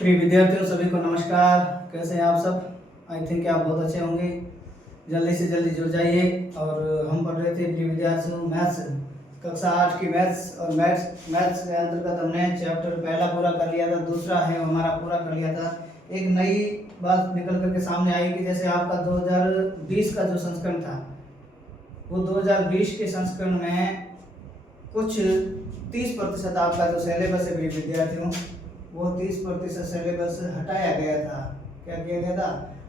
प्रिय विद्यार्थियों सभी को नमस्कार। कैसे हैं आप सब? आई थिंक आप बहुत अच्छे होंगे। जल्दी से जल्दी जुड़ जाइए। और हम पढ़ रहे थे प्रिय विद्यार्थियों मैथ्स, कक्षा 8 की मैथ्स। और मैथ्स के अंतर्गत हमने चैप्टर पहला पूरा कर लिया था, दूसरा है हमारा पूरा कर लिया था। एक नई बात निकल करके सामने आई कि जैसे आपका 2020 का जो संस्करण था, वो 2020 के संस्करण में कुछ 30% आपका जो सिलेबस है विद्यार्थियों, वो 30% सिलेबस हटाया गया था। क्या किया गया था?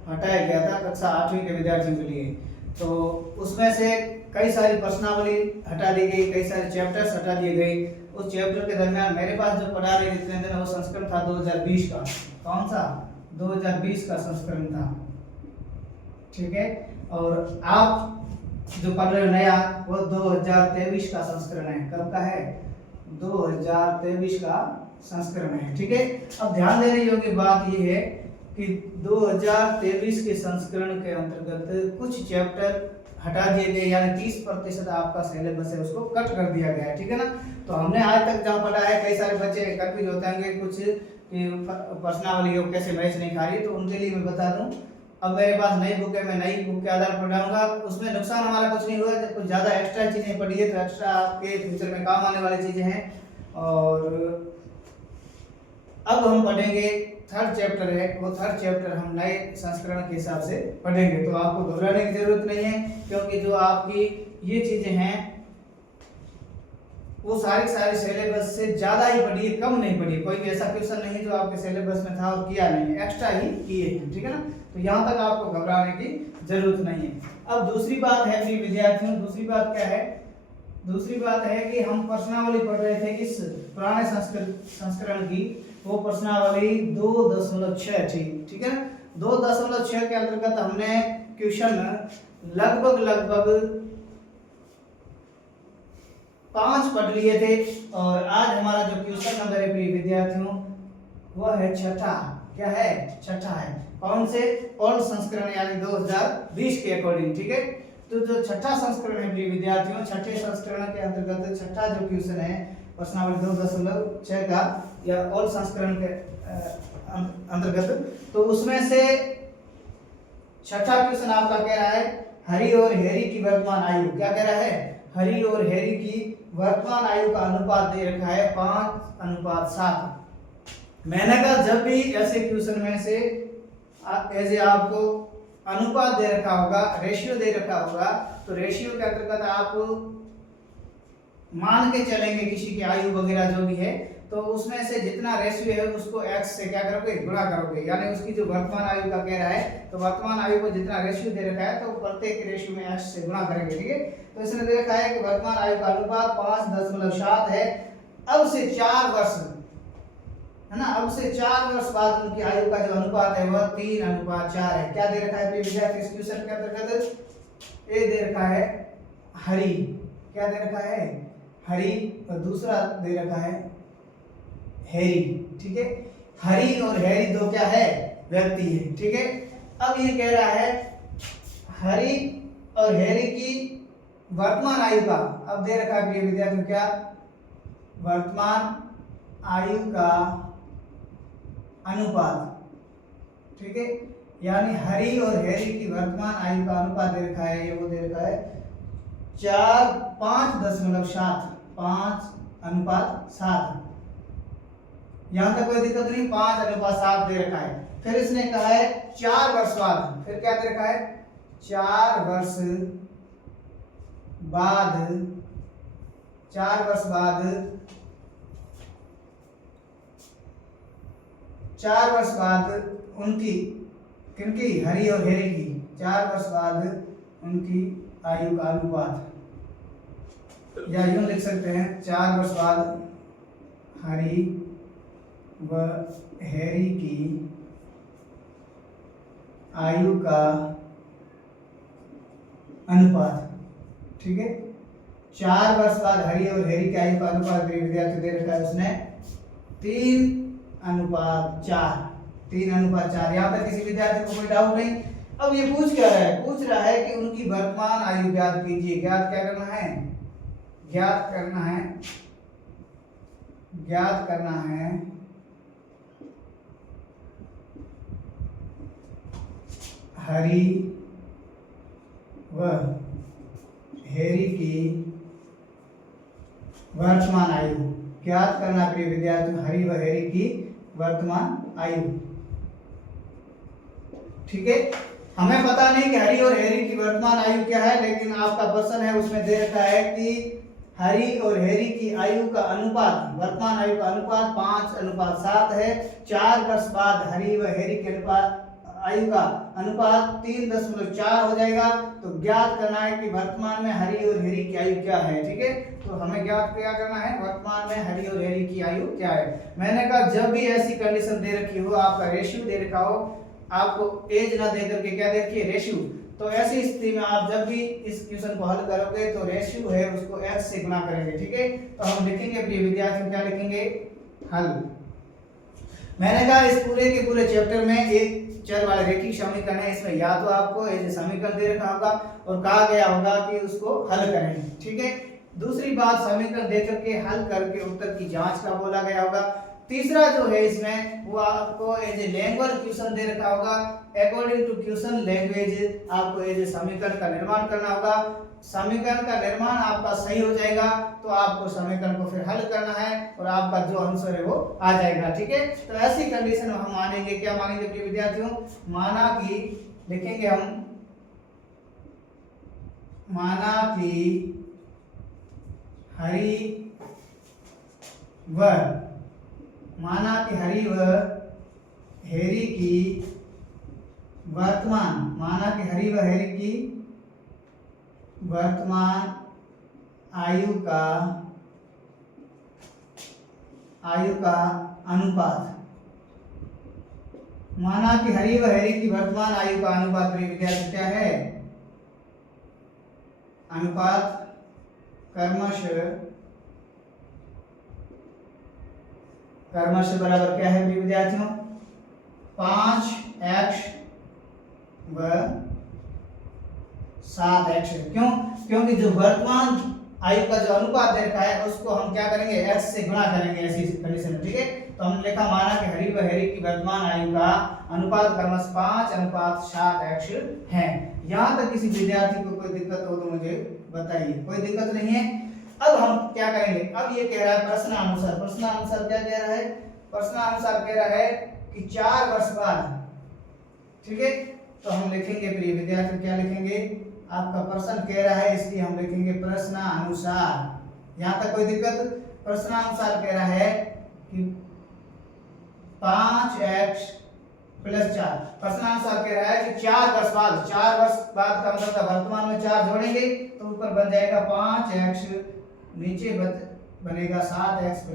हटाया गया था कक्षा 8वीं के विद्यार्थियों के लिए। तो उसमें से कई सारी प्रश्नावली हटा दी गई, कई सारे चैप्टर्स हटा दिए गए। उस चैप्टर के दरमियान मेरे पास जो पढ़ा रहे जितने दिन वो संस्करण था 2020 का। कौन सा? 2020 का संस्करण था। ठीक है। और आप जो पढ़ रहे हो नया, वो 2023 का संस्करण है। कब का है? 2023 का संस्करण है। ठीक है। अब ध्यान देने योग्य बात यह है कि 2023 के संस्करण के अंतर्गत कुछ चैप्टर हटा दिए गए, यानी 30% आपका सिलेबस है उसको कट कर दिया गया है। ठीक है ना? तो हमने आज तक जहाँ पढ़ा है, कई सारे बच्चे कंफ्यूज होते होंगे कुछ प्रश्नावली कैसे मैच नहीं खा रही, तो उनके लिए मैं बता दूं, अब मेरे पास नई बुक है, मैं नई बुक के आधार पर पढ़ाऊंगा। उसमें नुकसान हमारा कुछ नहीं हुआ, कुछ ज़्यादा एक्स्ट्रा चीज़ें पढ़ी है तो एक्स्ट्रा आपके फ्यूचर में काम आने वाली चीज़ें हैं। और अब हम पढ़ेंगे थर्ड चैप्टर है, वो थर्ड चैप्टर हम नए संस्करण के हिसाब से पढ़ेंगे। तो आपको घबराने की जरूरत नहीं है, क्योंकि जो आपकी ये चीज़ें हैं वो सारी सिलेबस से ज़्यादा ही पढ़ी है, कम नहीं पढ़ी। कोई भी ऐसा क्वेश्चन नहीं जो आपके सिलेबस में था और किया नहीं है, एक्स्ट्रा ही किए हैं। ठीक है ना? तो यहाँ तक आपको घबराने की जरूरत नहीं है। अब दूसरी बात है प्रिय विद्यार्थियों, दूसरी बात क्या है? दूसरी बात है कि हम प्रश्नावली पढ़ रहे थे किस पुराने संस्करण की, वो प्रश्नावली 2.6 थी। ठीक है? 2.6 के अंतर्गत हमने क्वेश्चन लगभग 5 पढ़ लिए थे। और आज हमारा जो क्वेश्चन नंबर है प्रिय विद्यार्थियों, वह है छठा। क्या है? छठा है। कौन से? ओल्ड संस्करण यानी 2020 के अकॉर्डिंग। ठीक है? तो जो छठा संस्करण है प्रिय विद्यार्थियों, छठे संस्करण के अंतर्गत छठा जो क्वेश्चन है प्रश्नावली 2.6 का, या ओल्ड संस्करण के अंतर्गत, तो उसमें से छठा क्वेश्चन आपका कह रहा है हरि और हेरी की वर्तमान आयु। क्या कह रहा है? हरि और हेरी की वर्तमान आयु का अनुपात दे रखा है 5:7। मैंने कहा जब भी ऐसे क्वेश्चन में से ऐसे आपको अनुपात दे रखा होगा, रेशियो दे रखा होगा, तो रेशियो के अंतर्गत आप मान के चलेंगे किसी की आयु वगैरह जो भी है, तो उसमें से जितना रेशियो है उसको x से क्या करोगे? गुणा करोगे। यानी उसकी जो वर्तमान आयु का कह रहा है, तो वर्तमान आयु को जितना रेशियो दे रखा है तो प्रत्येक रेशियो में x से गुणा करेंगे। ठीक है? तो इसने दे रखा है कि वर्तमान आयु का अनुपात 5.7 है। अब से 4 वर्ष है ना, अब से 4 वर्ष बाद उनकी आयु का जो अनुपात है वह 3:4 है। क्या दे रखा है विद्यार्थी इस क्वेश्चन के अंतर्गत? ए दे रखा है हरि। क्या दे रखा है? हरि। और दूसरा दे रखा है हेरी। ठीक है? हरि और हेरी दो क्या है? व्यक्ति है। ठीक है? अब ये कह रहा है हरि और हेरी की वर्तमान आयु का, अब दे रखा है विद्यार्थियों क्या? वर्तमान आयु का अनुपात। ठीक है? यानी हरि और हेरी की वर्तमान आयु का अनुपात दे रखा है, ये वो दे रखा है 5.7, 5:7। यहां तक कोई दिक्कत नहीं, 5:7 दे रखा है। फिर इसने कहा है 4 वर्ष बाद, फिर क्या दे रखा है? 4 वर्ष बाद, 4 वर्ष बाद, 4 वर्ष बाद उनकी, किनकी? हरि और हेरी की 4 वर्ष बाद उनकी आयु का अनुपात, या यूं लिख सकते हैं 4 वर्ष बाद हरि व हेरी की आयु का अनुपात। ठीक है? 4 वर्ष बाद हरि और हेरी की आयु का अनुपात विद्यार्थी दे रखा है उसने 3:4। 3:4। यहाँ तक किसी विद्यार्थी को कोई डाउट नहीं? अब ये पूछ क्या रहा है? पूछ रहा है कि उनकी वर्तमान आयु ज्ञात कीजिए। ज्ञात क्या करना है? ज्ञात करना है हरी व हेरी की वर्तमान आयु ज्ञात करना प्रिय विद्यार्थियों, हरी व हेरी की वर्तमान आयु। ठीक है, हमें पता नहीं कि हरी और हेरी की वर्तमान आयु क्या है, लेकिन आपका प्रश्न है उसमें दे रखा है कि हरी और हेरी की आयु का अनुपात, वर्तमान आयु का अनुपात 5:7 है। 4 वर्ष बाद हरी व हेरी के अनुपात आयु का अनुपात 3.4 हो जाएगा। तो ज्ञात करना है कि वर्तमान में हरी और हेरी की आयु क्या है। ठीक है, तो हमें ज्ञात क्या करना है, वर्तमान में हरी और हेरी की आयु क्या है। मैंने कहा जब भी ऐसी कंडीशन दे रखी हो, आपका रेशियो दे रखा हो, आपको एज ना दे करके क्या दे रखी है, रेशियो, तो ऐसी स्थिति में आप जब भी इस क्वेश्चन को हल करोगे तो रेशियो है उसको x से गुणा करेंगे। ठीक है, तो हम लिखेंगे प्रिय विद्यार्थियों, क्या लिखेंगे, हल। मैंने कहा इस पूरे के पूरे चैप्टर में एक चर वाले रेखिक समीकरण है, इसमें या तो आपको ये समीकरण दे रखा होगा और कहा गया होगा कि उसको हल करें। ठीक है, दूसरी बात, समीकरण दे करके हल करके उत्तर की जांच का बोला गया होगा। तीसरा जो है इसमें वो आपको एज ए लैंग्वेज क्वेश्चन दे रखा होगा, अकॉर्डिंग टू क्वेश्चन लैंग्वेज आपको एज ए समीकरण का निर्माण करना होगा। समीकरण का निर्माण आपका सही हो जाएगा तो आपको समीकरण को फिर हल करना है और आपका जो आंसर है वो आ जाएगा। ठीक है, तो ऐसी कंडीशन में हम मानेंगे, क्या मानेंगे प्रिय विद्यार्थियों, माना कि लिखेंगे हम, माना कि हरी व हेरी की वर्तमान, माना कि हरी व हेरी की वर्तमान आयु का अनुपात, माना कि हरी व हेरी की वर्तमान आयु का अनुपात प्रिय विद्यार्थी क्या है, अनुपात कर्मश बराबर क्या है प्रिय विद्यार्थियों, 5x व 7x। क्यों, क्योंकि जो वर्तमान आयु का जो अनुपात दे रखा है उसको हम क्या करेंगे, x से गुणा करेंगे ऐसी कंडीशन में। ठीक है, तो हमने लिखा माना कि हरी व हेरी की वर्तमान आयु का अनुपात क्रमश 5:7x है। यहाँ तक किसी विद्यार्थी को कोई दिक्कत हो तो मुझे बताइए, कोई दिक्कत नहीं है। अब हम क्या करेंगे, अब ये कह रहा है प्रश्नानुसार, प्रश्नानुसार क्या कह रहा है, प्रश्नानुसार कह रहा है कि 4 वर्ष बाद। ठीक है, तो हम लिखेंगे प्रिय विद्यार्थी, क्या लिखेंगे, आपका प्रश्न कह रहा है इसलिए हम लिखेंगे प्रश्नानुसार। यहाँ तक कोई दिक्कत, प्रश्नानुसार कह रहा है कि 5x + 4, प्रश्नानुसार कह रहा है कि 4 वर्ष बाद, 4 वर्ष बाद का मतलब वर्तमान में 4 जोड़ेंगे तो ऊपर बन जाएगा 5x, नीचे बनेगा 7x +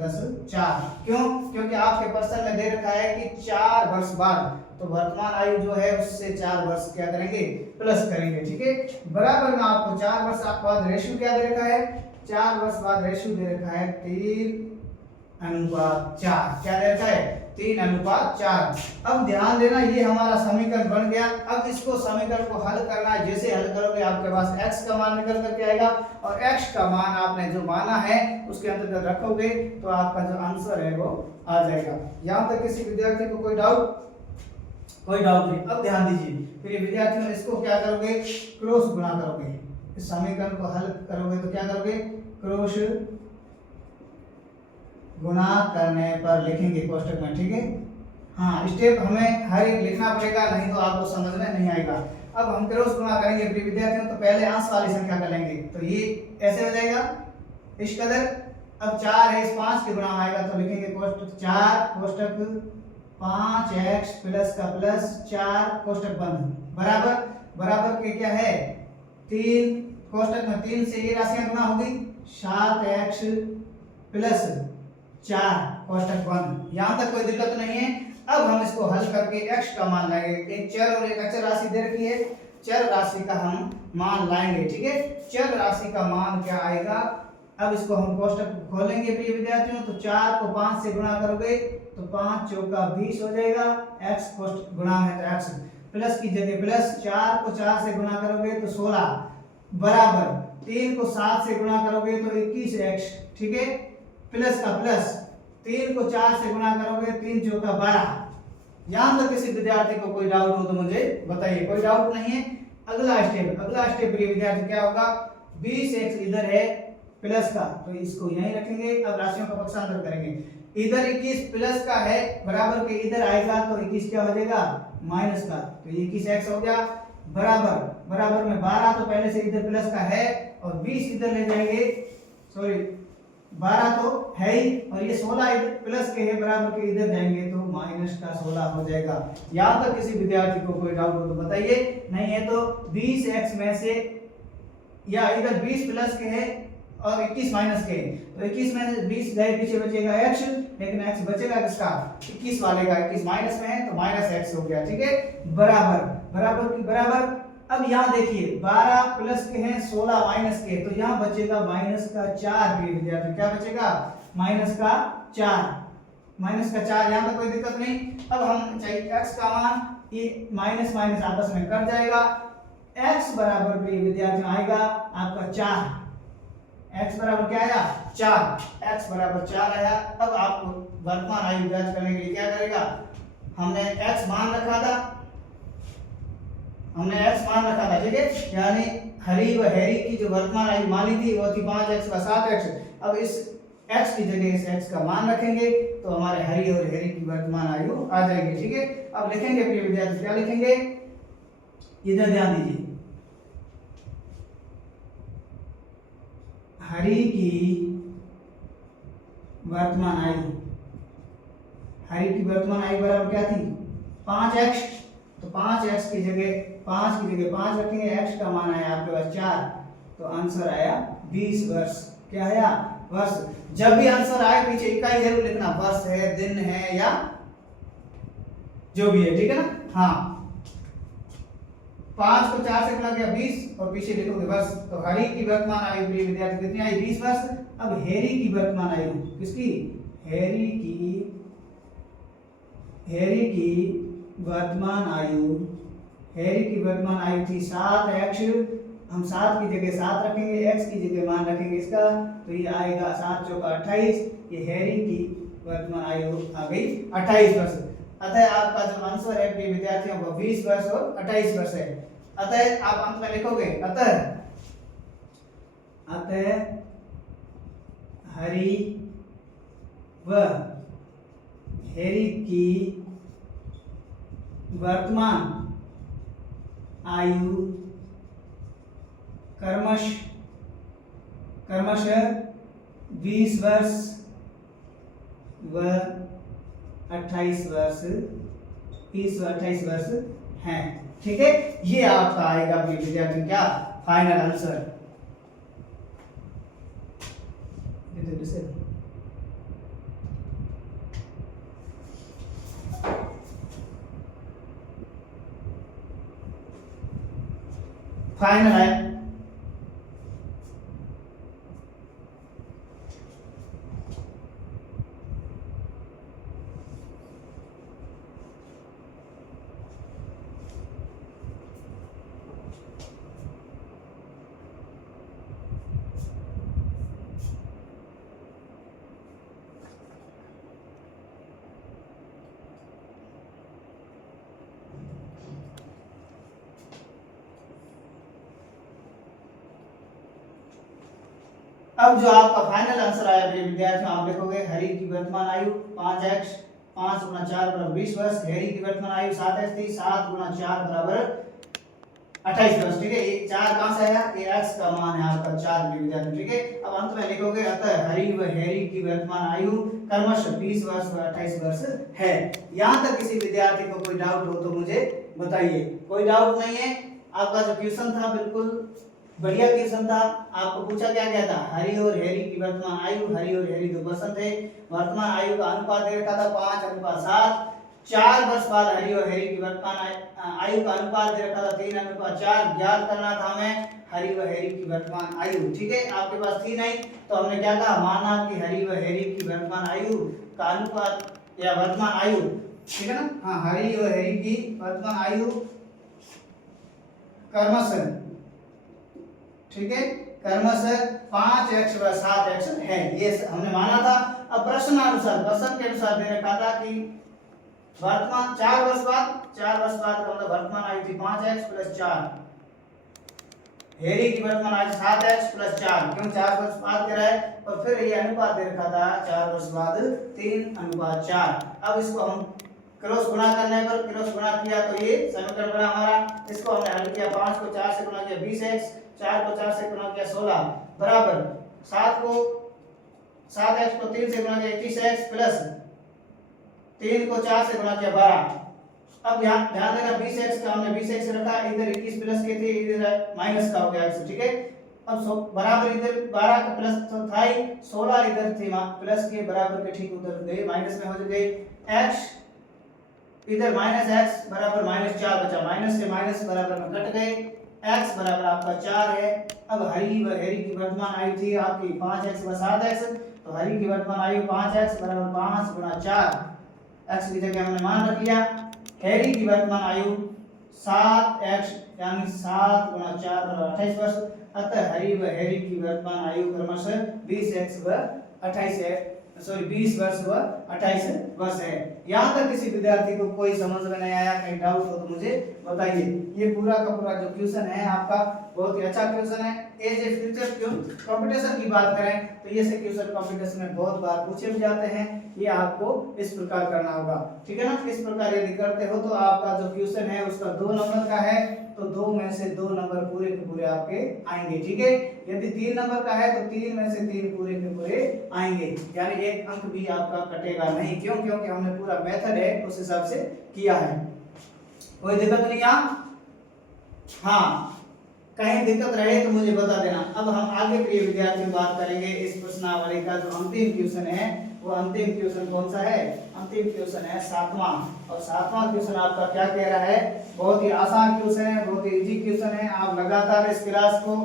4। क्यों, क्योंकि आपके प्रश्न में दे रखा है कि 4 वर्ष बाद, तो वर्तमान आयु जो है उससे 4 वर्ष क्या करेंगे, प्लस करेंगे। ठीक है, बराबर में आपको 4 वर्ष बाद रेशियो क्या दे रखा है, 4 वर्ष बाद रेशियो दे रखा है 3:4। क्या दे रखा है, 3:4। अब ध्यान देना, ये हमारा समीकरण बन गया। अब इसको समीकरण को हल करना है, जैसे हल करोगे आपके पास x का मान निकल करके आएगा और x का मान आपने जो माना है उसके अंतर्गत रखोगे तो आपका जो आंसर है वो आ जाएगा। यहाँ तक किसी विद्यार्थी को कोई डाउट, कोई डाउट नहीं। अब ध्यान दीजिए, फिर विद्यार्थियों इसको क्या करोगे, क्रॉस गुणा करोगे, इस समीकरण को हल करोगे तो क्या करोगे, क्रॉस गुणा करने पर लिखेंगे कोष्टक में। ठीक है, हाँ, स्टेप हमें हर एक लिखना पड़ेगा, नहीं तो आपको समझ में नहीं आएगा। अब हम क्रॉस गुणा करेंगे प्रिय विद्यार्थियों, तो पहले अंश वाली संख्या कर लेंगे, तो ये ऐसे हो जाएगा इस कदर। अब 4 है, इस 5 के गुणा आएगा तो लिखेंगे कोष्टक 4 कोष्टक 5x प्लस का प्लस 4 कोष्टक बंद बराबर, बराबर के क्या है 3, कोष्टक में 3 से ये राशियां गुणा होगी 7x प्लस 4 कोष्टक बंद। यहाँ तक कोई दिक्कत नहीं है। अब हम इसको हल करके x का मान लाएंगे, एक चर और एक अचर राशि दे रखी है, चर राशि का हम मान लाएंगे। ठीक है, चर राशि का मान क्या आएगा, अब इसको हम कोष्टक खोलेंगे प्रिय विद्यार्थियों, तो 4 को 5 से गुणा करोगे तो 5 चौका 20 हो जाएगा, x कोष्टक गुणा है तो x प्लस की जगह प्लस, 4 को 4 से गुणा करोगे तो 16 बराबर 3 को 7 से गुणा करोगे तो 21x। ठीक है, प्लस का प्लस, 3 को 4 से गुणा करोगे 3 चौका 12 यहाँ तक किसी विद्यार्थी को कोई डाउट हो तो मुझे बताइए। कोई डाउट नहीं है। अगला स्टेप प्रिय विद्यार्थी क्या होगा, 20x इधर है प्लस का, तो इसको यहीं रखेंगे। अब राशियों का पक्षांतर करेंगे। इधर 21 प्लस का है, बराबर के इधर आएगा तो 21 क्या हो जाएगा, माइनस का, तो 21x हो गया। बराबर में 12 तो पहले से इधर प्लस का है और 20 इधर ले जाएंगे, सॉरी 12 तो है ही, और ये 16 इधर प्लस के है, बराबर के इधर जाएंगे तो माइनस का 16 हो जाएगा। यहाँ तक किसी विद्यार्थी को कोई डाउट हो तो बताइए, नहीं है तो 20x में से, या इधर 20 प्लस के है और 21 माइनस के, तो 21 में से 20 गए, पीछे बचेगा x, लेकिन x बचेगा किसका, 21 वाले का, 21 माइनस में है तो माइनस x हो गया। ठीक है, बराबर की बराबर। अब यहाँ देखिए 12 प्लस के हैं, 16 माइनस के, तो यहाँ बचेगा माइनस का 4 प्रिय विद्यार्थी। क्या बचेगा, माइनस का 4, यहाँ तक कोई दिक्कत नहीं। अब हम चाहिए x का मान, ये माइनस माइनस आपस में कट जाएगा, x बराबर प्रिय विद्यार्थी आएगा आपका 4, x बराबर क्या आया, 4, x बराबर 4 आया। अब आपको वर्तमान आयु ज्ञात करने के लिए क्या करेगा, हमने x मान रखा था, ठीक है, यानी हरी व हैरी की जो वर्तमान आयु मानी थी वो थी 5x व 7x। अब इस x की जगह इस x का मान रखेंगे तो हमारे हरी और हैरी की वर्तमान आयु आ जाएगी। ठीक है, अब लिखेंगे प्रिय विद्यार्थी, क्या लिखेंगे, इधर ध्यान दीजिए, हरी की वर्तमान आयु बराबर क्या थी, 5x, तो 5x की जगह 5 रखेंगे, x का मान आया आपके पास 4, तो आंसर आया 20 वर्ष। क्या आया, वर्ष। जब भी आंसर आए पीछे इकाई जरूर लिखना, वर्ष है, दिन है, या जो भी है, ठीक है ना। हाँ, 5 को 4 से गुणा किया 20 और पीछे लिखोगे वर्ष, तो हरी की वर्तमान आयु प्रिय विद्यार्थी कितनी आई, 20 वर्ष। अब हैरी की वर्तमान आयु, किसकी, हैरी की वर्तमान आयु थी 7x, हम 7 की जगह 7 रखेंगे, x की जगह मान रखेंगे इसका, तो ये आएगा 7 चौका 28, ये हैरी की वर्तमान आयु आ गई 28 वर्ष। अतः आपका जो आंसर है प्रिय विद्यार्थियों वो 20 वर्ष और 28 वर्ष है। अतः आप अंत में लिखोगे, अतः हरी व हैरी की वर्तमान आयु क्रमशः 20 वर्ष व 28 वर्ष, 30 व 28 वर्ष हैं। ठीक है, ये आपका आएगा विद्यार्थी क्या, फाइनल आंसर। फाइनल है। अब जो आपका फाइनल आंसर आया विद्यार्थियों, आप लिखोगे हरी की वर्तमान आयु 5x, 5 गुना 4 बराबर 20 वर्ष, हैरी की वर्तमान आयु 7x थी, 7 गुना 4 बराबर 28 वर्ष। ठीक है, ये 4 कहां से आया, ये x का मान है आपका 4 विद्यार्थी। ठीक है, अब अंत में लिखोगे अतः हरी व हैरी की वर्तमान आयु क्रमशः 20 वर्ष व 28 वर्ष है। यहां तक किसी विद्यार्थी को कोई डाउट हो तो मुझे बताइए। कोई डाउट नहीं है। आपका जो क्वेश्चन था बिल्कुल बढ़िया क्वेश्चन था। आपको पूछा क्या गया था, हरी और हैरी की वर्तमान आयु, हरी और हैरी दो पर्सन थे, वर्तमान आयु का अनुपात दे रखा था 5:7, 4 वर्ष बाद हरी और हैरी की वर्तमान आयु का अनुपात दे रखा था 3:4, ज्ञात करना था हमें हरी व हैरी की वर्तमान आयु। ठीक है, आपके पास थी नहीं तो हमने क्या कहा, माना कि हरी व हैरी की वर्तमान आयु का अनुपात या वर्तमान आयु, ठीक है ना, हाँ, हरी और हैरी की वर्तमान आयु क्रमशः, ठीक है, क्रमशः 5x व 7x है, ये हमने माना था। अब प्रश्न के अनुसार दे रखा था कि वर्तमान 4 वर्ष बाद, 4 वर्ष बाद का मतलब वर्तमान आयु थी 5x + 4। हेरी की वर्तमान आयु 7x + 4, क्यों 4 वर्ष बाद कह रहा है। और फिर ये अनुपात दे रखा था 4 वर्ष बाद 3:4। अब इसको हम क्रॉस गुणा करने पर, क्रॉस गुणा किया तो ये समीकरण बना हमारा। इसको हमने हल किया, 5 को 4 से गुणा किया 20x, 4 को 4 से गुणा किया 16 बराबर 7x को 3 से गुणा किया 21x प्लस 3 को 4 से गुणा किया 12। अब ध्यान ध्यान देना 20x का हमने 20x रखा, इधर 21 प्लस के थे, इधर माइनस का हो गया x, ठीक है। अब बराबर इधर 12 का प्लस तो था ही, 16 इधर थे प्लस के, बराबर के ठीक उधर गए माइनस में हो गए x, इधर -x बराबर -4 बचा, माइनस से माइनस बराबर में कट गए, x बराबर आपका 4 है। अब हरी की वर्तमान आयु थी आपकी 5x + 7x, तो हरी की वर्तमान आयु 5x बराबर 5 × 4, x की जगह हमने मान रख लिया। हैरी की वर्तमान आयु 7x यानी 7 × 4 बराबर 28 वर्ष, अतः हैरी की वर्तमान आयु क्रमशः 20x व 28 है, सॉरी 20 वर्ष व 28 वर्ष है। यहाँ तक किसी विद्यार्थी को कोई समझ में नहीं आया, कहीं डाउट हो तो मुझे बताइए। ये पूरा का पूरा जो क्वेश्चन है आपका बहुत ही अच्छा क्वेश्चन है। एज ए फ्यूचर कंपटीशन की बात करें तो ये से क्वेश्चन कंपटीशन में बहुत बार पूछे भी जाते हैं। ये आपको इस प्रकार करना होगा, ठीक है ना। इस प्रकार यदि करते हो तो आपका जो क्वेश्चन है उसका 2 नंबर का है, तो 2 में से 2 नंबर पूरे के पूरे आपके आएंगे, ठीक है। यदि 3 नंबर का है तो 3 में से 3 पूरे के पूरे आएंगे, यानी एक अंक भी आपका कटेगा नहीं। क्यों? क्योंकि हमने पूरा मेथड है उस हिसाब से किया है, कोई दिक्कत नहीं यहाँ। हाँ, कहीं दिक्कत रहे तो मुझे बता देना। अब हम आगे प्रिय विद्यार्थियों बात करेंगे इस प्रश्नावली का जो अंतिम क्वेश्चन है, वो अंतिम क्वेश्चन कौन सा है? अंतिम क्वेश्चन है 7वां। और 7वां क्वेश्चन आपका क्या कह रहा है? बहुत ही आसान क्वेश्चन है, बहुत ही इजी क्वेश्चन है। आप लगातार इस क्लास को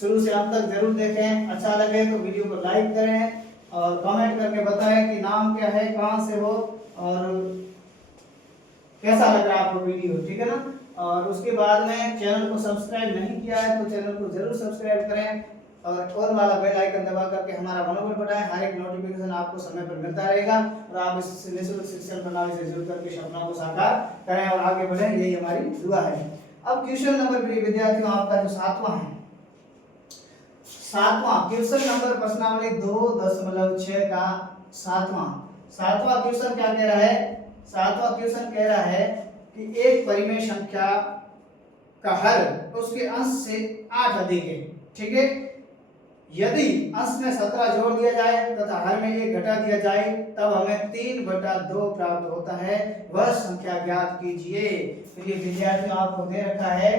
शुरू से अंत तक जरूर देखें। अच्छा लगे तो वीडियो को लाइक करें और कमेंट करके बताएं कि नाम क्या है, कहां से हो और कैसा लग रहा है आपको वीडियो, ठीक है ना। और उसके बाद में चैनल को सब्सक्राइब नहीं किया है तो चैनल को जरूर सब्सक्राइब करें और ऑल वाला बेल आइकन दबा करके हमारा मनोबल बढ़ाएं। हर एक नोटिफिकेशन आपको समय पर मिलता रहेगा और आप इस निःशुल्क शिक्षण प्रणाली से जुड़ करके सपनों को साकार करें और आगे बढ़ें, यही हमारी दुआ है। अब क्वेश्चन नंबर प्रिय विद्यार्थियों आपका जो 7वां है, 7वां क्वेश्चन नंबर प्रश्नावली 2.6 का 7वां क्वेश्चन क्या कह रहा है? 7वां क्वेश्चन कह रहा है कि एक परिमेय संख्या का हर उसके अंश से 8 अधिक है, ठीक है। यदि अंश में 17 जोड़ दिया जाए तथा हर में 1 घटा दिया जाए तब हमें 3/2 प्राप्त होता है, वह संख्या ज्ञात कीजिए। तो ये विद्यार्थियों आपको दे रखा है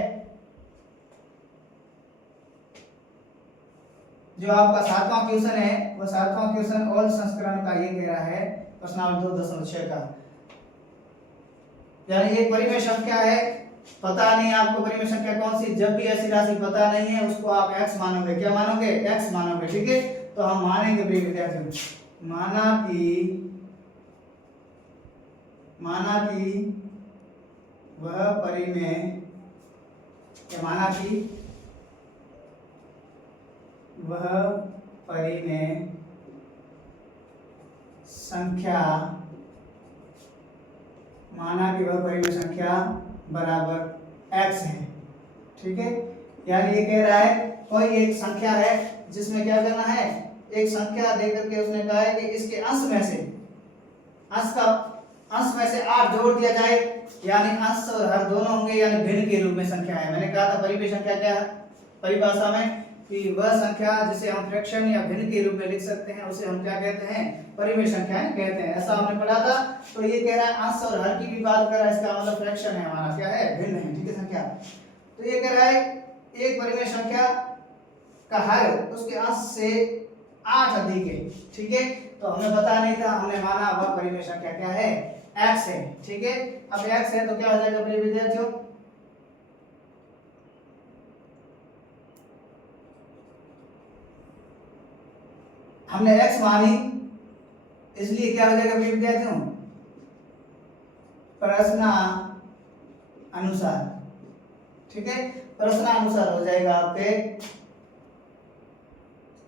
जो आपका 7वां क्वेश्चन है, वो 7वां क्वेश्चन ऑल संस्करण का ये कह रहा है प्रश्नावली 2.6 का, यानी एक परिमेय संख्या है, पता नहीं आपको परिमेय संख्या कौन सी। जब भी ऐसी राशि पता नहीं है उसको आप x मानोगे, क्या मानोगे? x मानोगे, ठीक है। तो हम मानेंगे प्रिय विद्यार्थियों, माना कि वह परिमेय, क्या माना कि वह परिमेय संख्या, माना कि वह परिमेय संख्या बराबर x है, ठीक है। यानी ये कह रहा है कोई एक संख्या है जिसमें क्या करना है, एक संख्या देकर के उसने कहा है कि इसके अंश में से 8 जोड़ दिया जाए, यानी अंश और हर दोनों होंगे, यानी भिन्न के रूप में संख्या है। मैंने कहा था परिमेय संख्या क्या है परिभाषा में कि वह संख्या जिसे हम फ्रैक्शन या भिन्न के रूप में लिख सकते हैं उसे हम क्या कहते हैं? परिमेय संख्याएं कहते हैं, ऐसा हमने पढ़ा था। तो ये कह रहा है अंश और हर की भी बात कर रहा है, इसका मतलब फ्रैक्शन है हमारा, क्या है? भिन्न है, ठीक है, संख्या। तो ये कह रहा है एक परिमेय संख्या का हर उसके अंश से 8 अधिक है, ठीक है। तो हमें पता नहीं था, हमने माना वह परिमेय संख्या क्या है? x है, ठीक है। अब x है तो क्या हो जाएगा प्रिय विद्यार्थियों? हमने x मानी, इसलिए क्या हो जाएगा प्रिय विद्यार्थियों? प्रश्न अनुसार, ठीक है। प्रश्न अनुसार हो जाएगा आपके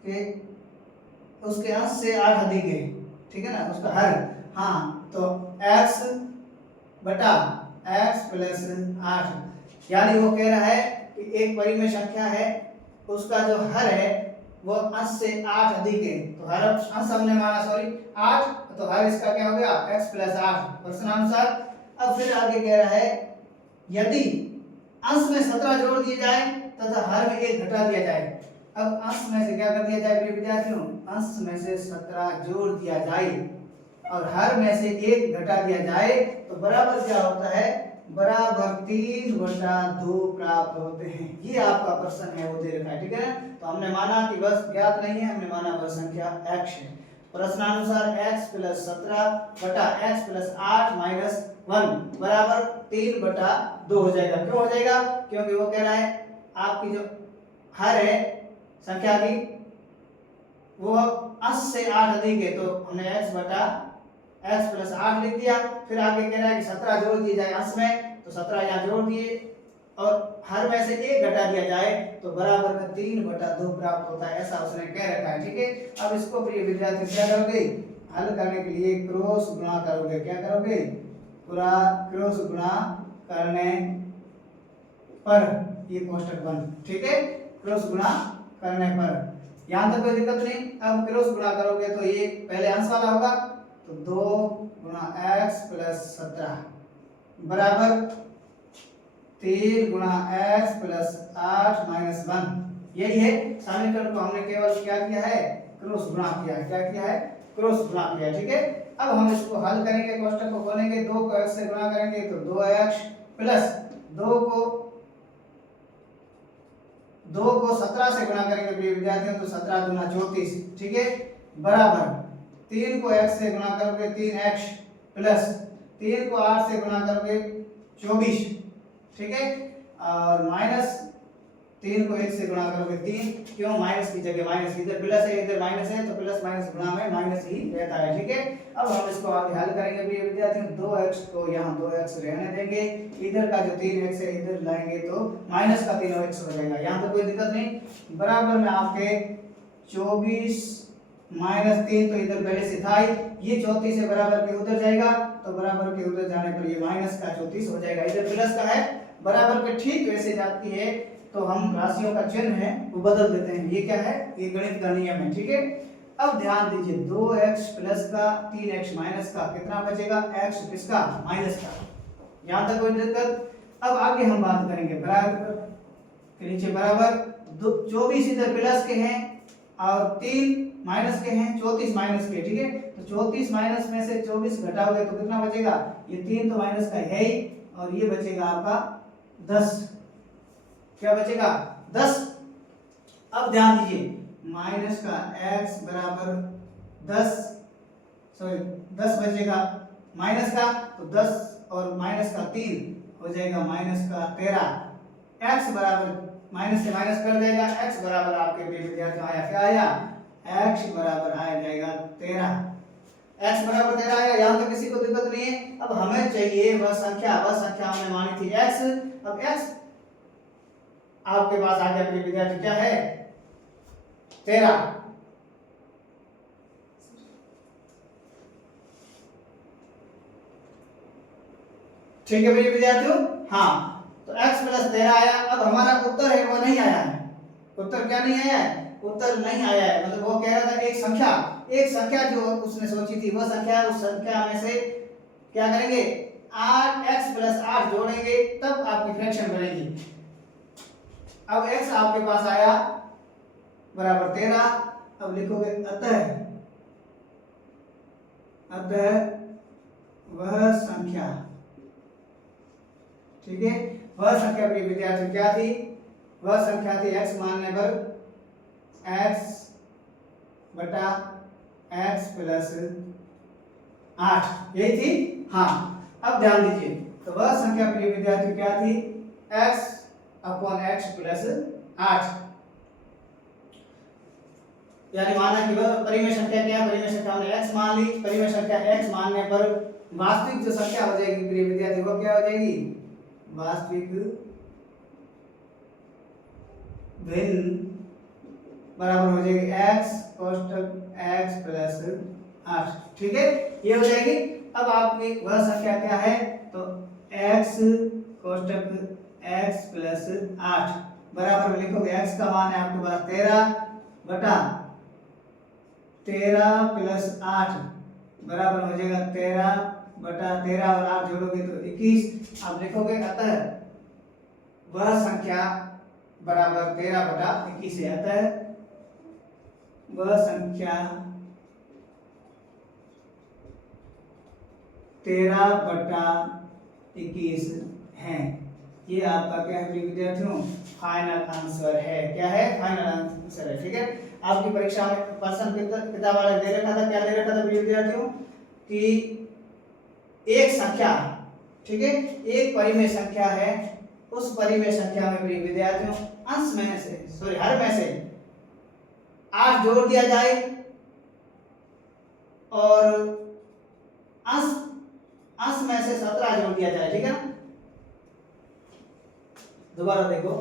कि उसके अंश से 8 अधिक है, ठीक है ना, उसका हर। हाँ, तो x बटा x प्लस 8। यानी वो कह रहा है कि एक परिमेय संख्या है, उसका जो हर है वो अंश से 8 अधिक है, तो हर अंश हमने माना सॉरी 8, तो हर इसका क्या हो गया x प्लस 8 प्रश्नानुसार। अब फिर आगे कह रहा है यदि अंश में 17 जोड़ दिए जाए तथा हर में 1 घटा दिया जाए। अब अंश में से क्या कर दिया जाए प्रिय विद्यार्थियों, अंश में से 17 जोड़ दिया जाए और हर में से 1 घटा दिया जाए तो बराबर क्या होता है, बराबर 3/2 प्राप्त होते हैं। ये आपका प्रश्न है वो दे रखा है, ठीक है। तो हमने माना कि बस ज्ञात नहीं है, हमने माना बस संख्या x है। प्रश्नानुसार x प्लस 17 बटा x प्लस 8 माइनस 1 बराबर 3/2 हो जाएगा। क्यों हो जाएगा, क्योंकि वो कह रहा है आपकी जो हर है संख्या की वो अंश से 8 अधिक है, तो हमने x बटा x प्लस 8 लिख दिया। फिर आगे कह रहा है कि 17 जोड़ दिए जाए अंश में, तो 17 यहाँ जोड़ दिए और हर में से 1 घटा दिया जाए तो बराबर में 3/2 प्राप्त होता है, ऐसा उसने कह रखा है, ठीक है। अब इसको प्रिय विद्यार्थी क्या करोगे, हल करने के लिए क्रॉस गुणा करोगे। क्या करोगे, पूरा क्रॉस गुणा करने पर ये कोष्टक बंद, ठीक है। क्रॉस गुणा करने पर यहां तक कोई दिक्कत नहीं। अब क्रॉस गुणा करोगे तो ये पहले अंश वाला होगा, तो 2 गुणा x प्लस 17 बराबर 3 गुणा x प्लस 8 माइनस 1। यही है समीकरण को हमने केवल क्या किया है, क्रॉस गुणा किया है। क्या किया है, क्रॉस गुणा किया है, ठीक है। अब हम इसको हल करेंगे, कोष्टक को खोलेंगे, 2 को x से गुणा करेंगे तो 2x प्लस 2 को 17 से गुणा करेंगे प्रिय विद्यार्थियों, तो 17 गुना 34, ठीक है, बराबर 3 को x से गुणा करोगे 3x प्लस 3 को 8 से गुणा करोगे 24, ठीक है, और माइनस 3 को 1 से गुणा करोगे 3। क्यों, माइनस की जगह माइनस, इधर प्लस है इधर माइनस है, तो प्लस माइनस गुणा में माइनस ही रहता है, ठीक है। अब हम इसको आगे हल करेंगे प्रिय विद्यार्थियों, 2x को यहाँ 2x रहने देंगे, इधर का जो 3x है इधर लाएंगे तो माइनस का 3x हो जाएगा। यहाँ तो कोई दिक्कत नहीं। बराबर में आपके 24 माइनस 3, तो इधर पहले से था ही, ये 34 से बराबर के उधर जाएगा, तो बराबर के उधर जाने पर ये माइनस का 34 हो जाएगा। इधर प्लस का है, बराबर के ठीक वैसे जाती है तो हम राशियों का चिन्ह है वो बदल देते हैं। ये क्या है, ये गणित का नियम है, ठीक है। अब ध्यान दीजिए, 2x प्लस का 3x माइनस का कितना बचेगा, x किसका, माइनस का। यहां तक कोई दिक्कत। अब आगे हम बात करेंगे बराबर के नीचे बराबर 24 इधर प्लस के हैं और 3 माइनस के हैं, 34 माइनस के, ठीक है। तो 34 माइनस में से 24 घटाओगे तो कितना बचेगा, ये 3 तो माइनस का है ही, और ये बचेगा आपका 10। क्या बचेगा, 10। अब ध्यान दीजिए, माइनस का x बराबर 10 बचेगा, माइनस का तो 10 और माइनस का 3 हो जाएगा माइनस का 13। x बराबर माइनस से माइनस कर देगा, x बराबर आपके विद्यार्थियों आया, क्या आया, x बराबर आ जाएगा 13। x बराबर 13 आया, यहां तक किसी को दिक्कत नहीं है। अब हमें चाहिए वह संख्या हमने मानी थी x। अब x आपके पास आ गया प्रिय विद्यार्थी, क्या है, 13। ठीक है प्रिय विद्यार्थियों, हाँ, तो x प्लस 13 आया। अब हमारा उत्तर है वो नहीं आया है, उत्तर क्या नहीं आया है, उत्तर नहीं आया है। मतलब वो कह रहा था एक संख्या जो उसने सोची थी, वो संख्या, उस संख्या में से क्या करेंगे, 8x प्लस 8 जोड़ेंगे तब आपकी फ्रैक्शन बनेगी। अब x आपके पास आया बराबर 13। अब लिखोगे अतः वह संख्या, ठीक है, वह संख्या प्रिय विद्यार्थी क्या थी, वह संख्या थी x मानने पर x बटा x प्लस 8, यही थी, हाँ। अब ध्यान दीजिए, तो वह संख्या प्रिय विद्यार्थी क्या थी, x अपॉन x प्लस 8, यानी माना कि वह परिमेय संख्या क्या है, परिमेय संख्या हमने x मान ली। परिमेय संख्या x मानने पर वास्तविक जो संख्या हो जाएगी प्रिय विद्यार्थी, वो क्या हो जाएगी, वास्तविक भिन्न बराबर हो जाएगी x कोष्टक x प्लस 8, ठीक है, ये हो जाएगी अब आपकी वह संख्या क्या है, तो x कोष्टक x प्लस 8 बराबर में लिखोगे x का मान है आपके पास 13 बटा 13 प्लस 8 बराबर हो जाएगा 13 बटा 13 और 8 जोड़ोगे तो 21। आप लिखोगे अतः वह संख्या बराबर 13 बटा 21 है। अतः वह संख्या 13 बटा 21 है। ये आपका क्या है विद्यार्थियों, फाइनल आंसर है। क्या है, फाइनल आंसर है। ठीक है, आपकी परीक्षा में प्रश्न किताब वाले दे रखा था, क्या दे रखा था विद्यार्थियों कि एक संख्या, ठीक है, एक परिमेय संख्या है, उस परिमेय संख्या में विद्यार्थियों अंश में से सॉरी हर में से 8 जोड़ दिया जाए और अंश में से 17 जोड़ दिया जाए। ठीक है, दोबारा देखो,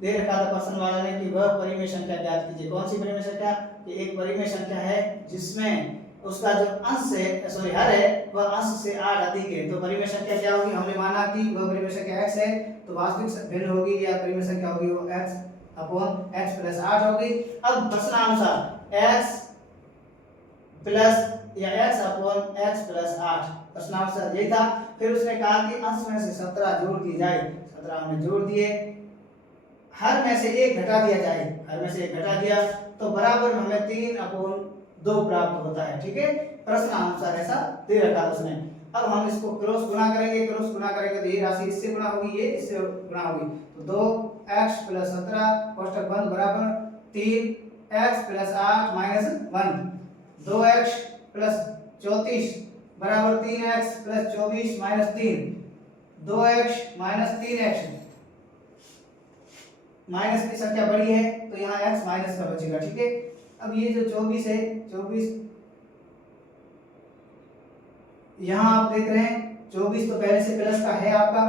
दे रखा था प्रश्न वाला ने कि वह परिमेय संख्या ज्ञात कीजिए। कौन सी परिमेय संख्या, कि एक परिमेय संख्या है जिसमें उसका जो अंश है सॉरी हर है वह अंश से 8 अधिक है। तो परिमेय संख्या क्या होगी, हमने माना कि वह परिमेय संख्या x है, तो वास्तविक भिन्न होगी या परिमेय संख्या होगी वो x अपॉन x प्लस 8 होगी। अब प्रश्नानुसार x प्लस या x अपॉन x प्लस 8 प्रश्नानुसार यही था। फिर उसने कहा कि अंश में से 17 जोड़ दिए जाए, 17 हमने जोड़ दिए, हर में से 1 घटा दिया जाए, हर में से 1 घटा दिया तो बराबर हमें 3 अपॉन 2 प्राप्त होता है। ठीक है, प्रश्न अनुसार ऐसा दे रखा है उसने। अब हम इसको क्रॉस गुणा करेंगे, क्रॉस गुणा करेंगे तो ये राशि इससे गुणा होगी, ये इससे गुणा होगी, तो 2x प्लस 17 कोष्टक बंद बराबर 3x plus 8 minus 1, 2x plus 34 बराबर 3x plus 24 minus 3, 2x minus 3x, minus की संख्या बड़ी है तो यहाँ x माइनस का बचेगा। ठीक है, अब ये जो 24 है, 24 यहाँ आप देख रहे हैं 24 तो पहले से प्लस का है आपका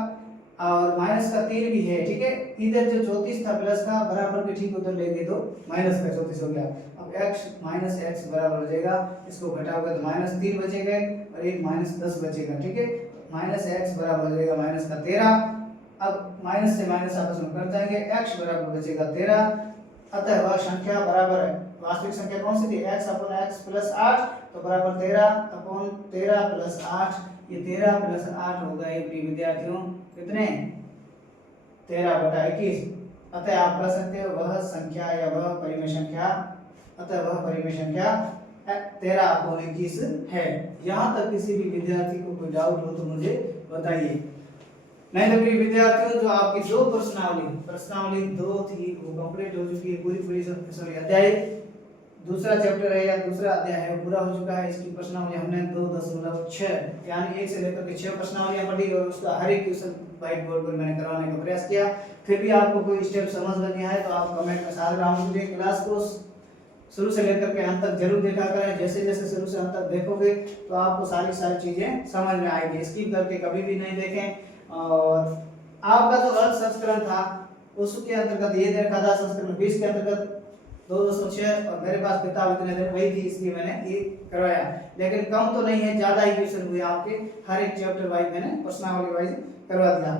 और माइनस का 3 भी है। ठीक है, इधर जो 34 था प्लस का बराबर के ठीक उधर लेंगे तो माइनस का 34 हो गया। अब x माइनस x बराबर हो जाएगा, इसको घटाओगे तो माइनस 3 बचेगा और एक माइनस 10 बचेगा। ठीक है, माइनस x बराबर हो जाएगा माइनस का 13। अब माइनस से माइनस आपस में कट जाएंगे, x बराबर बचेगा 13। अतः वह संख्या बराबर है, वास्तविक संख्या कौन सी थी, x अपॉन x प्लस 8, तो बराबर 13 अपॉन 13 प्लस 8, ये 13 प्लस 8 होगा ये विद्यार्थियों कितने, 13 बटा 21। अतः आप कह सकते हो वह संख्या या वह परिमेय संख्या, अतः वह परिमेय संख्या 13 अपॉन 21 है। यहाँ तक किसी भी विद्यार्थी को कोई डाउट हो तो मुझे बताइए, नहीं तो प्रिय विद्यार्थियों जो आपकी दो प्रश्नावली 2 थी वो कंप्लीट हो चुकी है, पूरी सॉरी अध्याय दूसरा चैप्टर है या दूसरा अध्याय है वो पूरा हो चुका है। इसकी प्रश्नावली हमने 2.6 यानी 1 से लेकर के 6 प्रश्नावलियां पढ़ी और उसका हर एक क्वेश्चन व्हाइट बोर्ड पर मैंने करवाने का प्रयास किया। फिर भी आपको कोई स्टेप समझ में नहीं आए तो आप कमेंट में साझा रहोगे। क्लास को शुरू से लेकर के अंत तक जरूर देखा करें, जैसे जैसे शुरू से अंत तक देखोगे तो आपको सारी चीजें समझ में आएगी। स्किप करके कभी भी नहीं देखें। और आपका जो अर्थ संस्करण था उसके अंतर्गत ये देखा था संस्करण 20 के अंतर्गत 2.6 और मेरे पास किताब इतने दिन वही थी इसलिए मैंने ये करवाया, लेकिन कम तो नहीं है, ज्यादा ही क्वेश्चन हुए आपके, हर एक चैप्टर वाइज मैंने प्रश्नावली वाइज करवा दिया।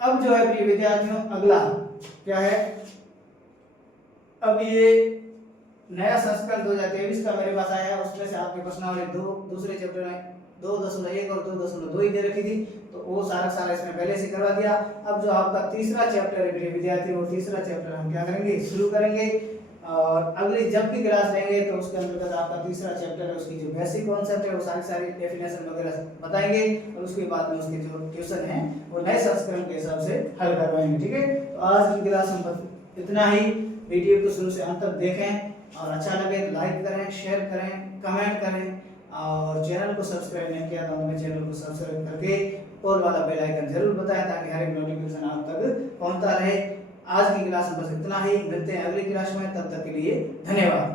अब जो है प्रिय विद्यार्थियों अगला क्या है, अब ये नया संस्करण 2023 का मेरे पास आया है, उसमें से आपके प्रश्नावली दूसरे चैप्टर में 2.1 और 2.2 ही दे रखी थी तो वो सारा इसमें पहले से करवा दिया। अब जो आपका तीसरा चैप्टर है प्रिय विद्यार्थी वो तीसरा चैप्टर हम क्या करेंगे, शुरू करेंगे और अगली जब भी क्लास लेंगे तो उसके अंतर्गत आपका तीसरा चैप्टर है उसकी जो बेसिक कॉन्सेप्ट है वो सारी डेफिनेशन वगैरह बताएंगे और उसके बाद में उसके जो क्वेश्चन हैं वो नए संस्करण के हिसाब से हल करवाएंगे। ठीक है, तो आज की क्लास में इतना ही। वीडियो को शुरू से अंत तक देखें और अच्छा लगे तो लाइक करें, शेयर करें, कमेंट करें और चैनल को सब्सक्राइब नहीं किया तो हमें चैनल को सब्सक्राइब करके ऑल वाला बेल आइकन जरूर बताएं ताकि हर एक नोटिफिकेशन आप तक पहुंचता रहे। आज की क्लास में बस इतना ही, मिलते हैं अगली क्लास में, तब तक के लिए धन्यवाद।